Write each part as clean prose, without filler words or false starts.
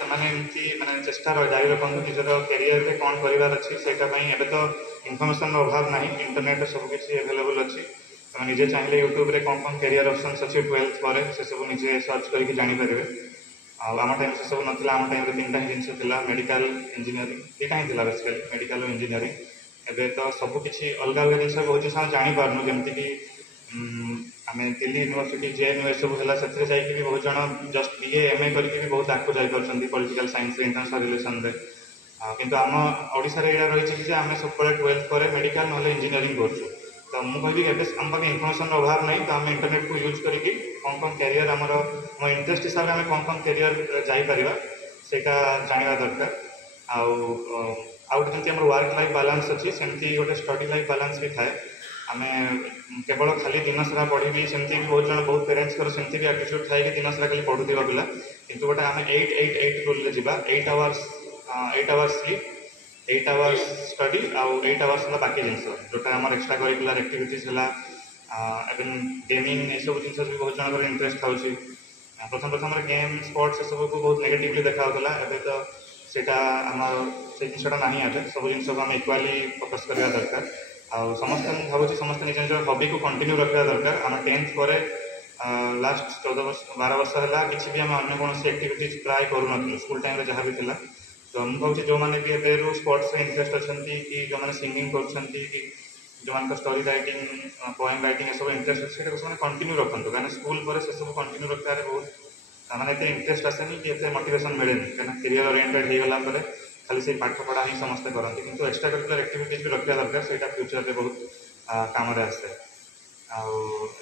ସେମାନେ ଏମିତି ମାନେ ଚେଷ୍ଟା ଜାରି ରଖନ୍ତୁ ନିଜର କ୍ୟାରିୟରରେ କ'ଣ କରିବାର ଅଛି ସେଇଟା ପାଇଁ। ଏବେ ତ ଇନଫର୍ମେସନ୍ର ଅଭାବ ନାହିଁ, ଇଣ୍ଟରନେଟ୍ରେ ସବୁକିଛି ଆଭେଲେବୁଲ୍ ଅଛି। તમે ନିଜେ ଚାହିଁଲେ ୟୁଟ୍ୟୁବରେ କ'ଣ କ'ଣ କ୍ୟାରିୟର ଅପସନ୍ସ ଅଛି 12th ପରେ ସେସବୁ ନିଜେ ସର୍ଚ୍ଚ କରିକି ଜାଣିପାରିବେ। ଆଉ ଆମ ଟାଇମ୍ ସେସବୁ ନଥିଲା, ଆମ ଟାଇମ୍ରେ ତିନିଟା ହିଁ ଜିନିଷ ଥିଲା, ମେଡ଼ିକାଲ, ଇଞ୍ଜିନିୟରିଂ, ଦୁଇଟା ହିଁ ଥିଲା ବେସିକାଲି, ମେଡ଼ିକାଲ ଓ ଇଞ୍ଜିନିୟରିଂ। ଏବେ ତ ସବୁକିଛି ଅଲଗା ଅଲଗା ଜିନିଷ ହେଉଛି ଆମେ ଜାଣିପାରୁନୁ। ଯେମିତିକି ଆମେ ଦିଲ୍ଲୀ ୟୁନିଭର୍ସିଟି JNU ଏସବୁ ହେଲା, ସେଥିରେ ଯାଇକି ବି ବହୁତ ଜଣ ଜଷ୍ଟ BA MA କରିକି ବି ବହୁତ ଆଗକୁ ଯାଇପାରୁଛନ୍ତି ପଲିଟିକାଲ ସାଇନ୍ସରେ, ଇଣ୍ଟରନ୍ୟାସନାଲ ରିଲେସନରେ। କିନ୍ତୁ ଆମ ଓଡ଼ିଶାରେ ଏଇଟା ରହିଛି ଯେ ଆମେ ସବୁବେଳେ 12th ପରେ ମେଡ଼ିକାଲ ନହେଲେ ଇଞ୍ଜିନିୟରିଂ କରୁଛୁ। ତ ମୁଁ କହିବି ଏବେ ଆମ ପାଖେ ଇନଫର୍ମେସନ୍ର ଅଭାବ ନାହିଁ, ତ ଆମେ ଇଣ୍ଟରନେଟ୍କୁ ୟୁଜ୍ କରିକି କ'ଣ କ'ଣ କ୍ୟାରିୟର ଆମର ମୋ ଇଣ୍ଟରେଷ୍ଟ ହିସାବରେ ଆମେ କ'ଣ କ'ଣ କ୍ୟାରିୟର ଯାଇପାରିବା ସେଇଟା ଜାଣିବା ଦରକାର। ଆଉ ଗୋଟେ ଯେମିତି ଆମର ୱାର୍କ ଲାଇଫ୍ ବାଲାନ୍ସ ଅଛି, ସେମିତି ଗୋଟେ ଷ୍ଟଡି ଲାଇଫ୍ ବାଲାନ୍ସ ବି ଥାଏ। ଆମେ କେବଳ ଖାଲି ଦିନସାରା ପଢ଼ିବି, ସେମିତି ବି ବହୁତ ଜଣ ବହୁତ ପ୍ୟାରେଣ୍ଟସ୍ଙ୍କର ସେମିତି ବି ଆଟିଚ୍ୟୁଡ଼୍ ଥାଏ କି ଦିନସାରା ଖାଲି ପଢ଼ୁଥିବା ପିଲା। କିନ୍ତୁ ଗୋଟେ ଆମେ 8-8-8 ରୁଲ୍ରେ ଯିବା, 8 ଆୱାର୍ସ ସ୍ଲିପ୍, 8 ଆୱାର୍ସ ଷ୍ଟଡି, ଆଉ 8 ଆୱାର୍ସ ହେଲା ବାକି ଜିନିଷ ଯେଉଁଟା ଆମର ଏକ୍ସଟ୍ରା କରିକୁଲାର ଆକ୍ଟିଭିଟିଜ୍ ହେଲା। ଏବଂ ଗେମିଂ ଏସବୁ ଜିନିଷ ବି ବହୁତ ଜଣଙ୍କର ଇଣ୍ଟରେଷ୍ଟ ଥାଉଛି। ପ୍ରଥମରେ ଗେମ୍ ସ୍ପୋର୍ଟସ୍ ଏସବୁକୁ ବହୁତ ନେଗେଟିଭଲି ଦେଖାହେଉଥିଲା, ଏବେ ତ ସେଇଟା ଆମର ସେଇ ଜିନିଷଟା ନାହିଁ। ଏବେ ସବୁ ଜିନିଷକୁ ଆମେ ଇକ୍ୱାଲି ଫୋକସ୍ କରିବା ଦରକାର। ଆଉ ସମସ୍ତେ, ମୁଁ ଭାବୁଛି ସମସ୍ତେ ନିଜ ନିଜର ହବିକୁ କଣ୍ଟିନ୍ୟୁ ରଖିବା ଦରକାର। ଆମେ 10th ପରେ ଲାଷ୍ଟ 12 ବର୍ଷ ହେଲା କିଛି ବି ଆମେ ଅନ୍ୟ କୌଣସି ଆକ୍ଟିଭିଟିଜ୍ ପ୍ରାୟ କରୁନଥିଲୁ, ସ୍କୁଲ୍ ଟାଇମ୍ରେ ଯାହା ବି ଥିଲା। ତ ମୁଁ ଭାବୁଛି ଯେଉଁମାନେ ବି ଏବେରୁ ସ୍ପୋର୍ଟସ୍ରେ ଇଣ୍ଟରେଷ୍ଟ ଅଛନ୍ତି, କି ଯେଉଁମାନେ ସିଙ୍ଗିଂ କରୁଛନ୍ତି, କି ଯେଉଁମାନଙ୍କ ଷ୍ଟୋରି ରାଇଟିଂ, ପୋଏମ୍ ରାଇଟିଂ ଏସବୁ ଇଣ୍ଟରେଷ୍ଟ ଅଛି, ସେଇଟାକୁ ସେମାନେ କଣ୍ଟିନ୍ୟୁ ରଖନ୍ତୁ। କାହିଁକିନା ସ୍କୁଲ୍ ପରେ ସେସବୁ କଣ୍ଟିନ୍ୟୁ ରଖିବାରେ ବହୁତ ମାନେ ଏତେ ଇଣ୍ଟରେଷ୍ଟ ଆସେନି କି ଏତେ ମୋଟିଭେସନ୍ ମିଳେନି। କାହିଁକିନା କ୍ୟାରିୟର ଓରିଏଣ୍ଟେଡ୍ ହେଇଗଲା ପରେ ଖାଲି ସେଇ ପାଠପଢ଼ା ହିଁ ସମସ୍ତେ କରନ୍ତି। କିନ୍ତୁ ଏକ୍ସଟ୍ରା କରିକୁଲାର ଆକ୍ଟିଭିଟିଜ୍ ବି ରଖିବା ଦରକାର, ସେଇଟା ଫ୍ୟୁଚର୍ରେ ବହୁତ କାମରେ ଆସେ। ଆଉ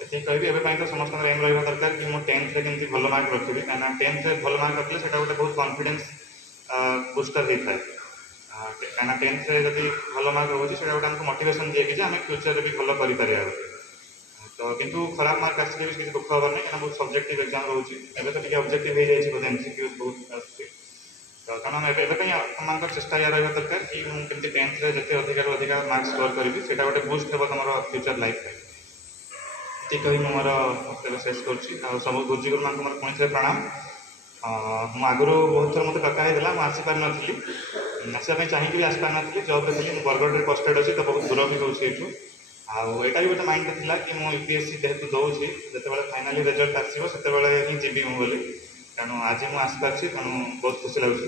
ଏତିକି କହିବି, ଏବେ ପାଇଁ ତ ସମସ୍ତଙ୍କର ଏମ୍ ରହିବା ଦରକାର କି ମୁଁ 10thରେ କେମିତି ଭଲ ମାର୍କ ରଖିବି। କାହିଁକିନା 10thରେ ଭଲ ମାର୍କ ରଖିଲେ ସେଇଟା ଗୋଟେ ବହୁତ କନଫିଡେନ୍ସ ବୁଷ୍ଟର ହେଇଥାଏ। କାହିଁକିନା 10thରେ ଯଦି ଭଲ ମାର୍କ ରହୁଛି ସେଇଟା ଗୋଟେ ଆମକୁ ମୋଟିଭେସନ୍ ଦିଏ କି ଯେ ଆମେ ଫ୍ୟୁଚର୍ରେ ବି ଭଲ କରିପାରିବା ବୋଲି। ତ କିନ୍ତୁ ଖରାପ ମାର୍କ ଆସିଲେ ବି କିଛି ଦୁଃଖ ହେବାର ନାହିଁ, କାହିଁକିନା ବହୁତ ସବଜେକ୍ଟିଭ୍ ଏକ୍ଜାମ୍ ରହୁଛି। ଏବେ ତ ଟିକେ ଅବଜେକ୍ଟିଭ୍ ହେଇଯାଇଛି, ବୋଧେ MCQs ବହୁତ ଆସୁଛି। ତ କାରଣ ଏବେ ପାଇଁ ଆପଣମାନଙ୍କର ଚେଷ୍ଟା ଏଇଆ ରହିବା ଦରକାର କି ମୁଁ କେମିତି 10thରେ ଯେତେ ଅଧିକାରୁ ଅଧିକା ମାର୍କ ସ୍କୋର କରିବି, ସେଇଟା ଗୋଟେ ବୁଷ୍ଟ ହେବ ତୁମର ଫ୍ୟୁଚର୍ ଲାଇଫ୍ ପାଇଁ। ଏତିକି କହି ମୁଁ ମୋର ବକ୍ତବ୍ୟ ଶେଷ କରୁଛି। ଆଉ ସବୁ ଗୁରୁଜୀଗୁରୁମାନଙ୍କୁ ମୋର ପୁଣି ଥରେ ପ୍ରଣାମ। ମୁଁ ଆଗରୁ ବହୁତ ଥର ମୋତେ ଡକା ହେଇଥିଲା, ମୁଁ ଆସିପାରିନଥିଲି, ଆସିବା ପାଇଁ ଚାହିଁକି ବି ଆସିପାରିନଥିଲି। ଜବ୍ରେ ଥିଲି, ମୁଁ ବରଗଡ଼ରେ ପୋଷ୍ଟେଡ୍ ଅଛି, ତ ବହୁତ ଦୂର ବି ହେଉଛି ଏଇଠୁ। ଆଉ ଏଇଟା ବି ଗୋଟେ ମାଇଣ୍ଡରେ ଥିଲା କି ମୁଁ UPSC ଯେହେତୁ ଦେଉଛି, ଯେତେବେଳେ ଫାଇନାଲି ରେଜଲ୍ଟ ଆସିବ ସେତେବେଳେ ହିଁ ଯିବି ମୁଁ ବୋଲି। ତେଣୁ ଆଜି ମୁଁ ଆସିପାରିଛି, ତେଣୁ ବହୁତ ଖୁସି ଲାଗୁଛି।